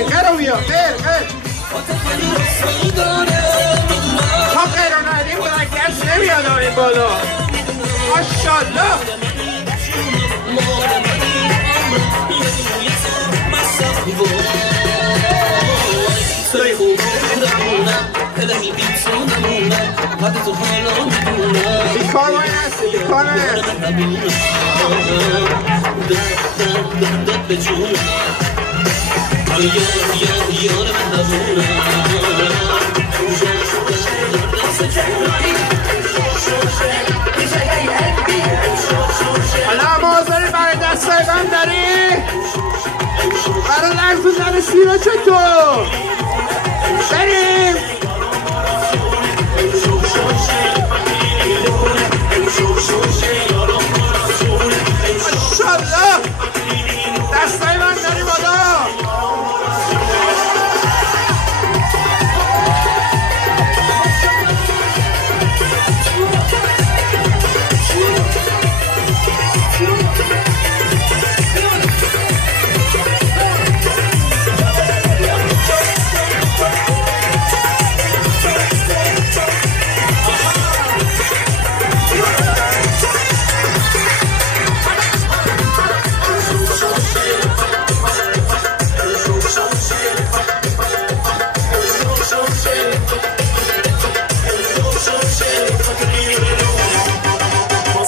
غیرو بیا غیر تا غیر رو ندیم برگشت نمیاد این بالا ماشالله بیکار باید هستی بیکار حالا مازاری برای دستای من داری برای لرزوندن سیره چطور بریم ماشالله دستای من داری بالا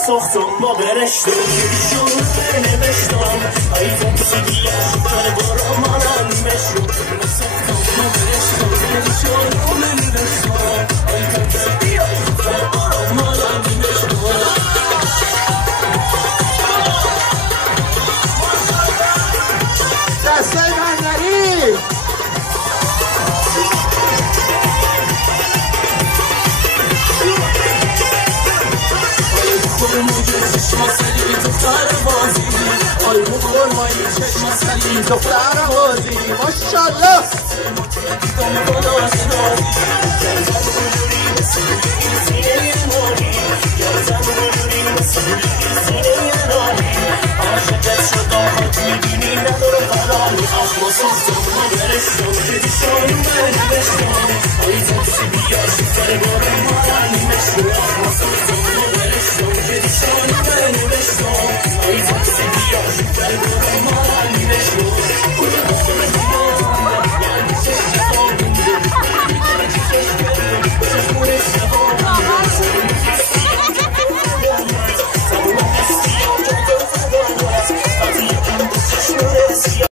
ساختم با برشتم شروع نوشتم ایفون کسی دیگه کار برا منم مشروع ساختم با برشتم شروع نوشتم ایفون کسی دیگه کار برا منم مشروع دستای من داری دختر بازی ماشالله شد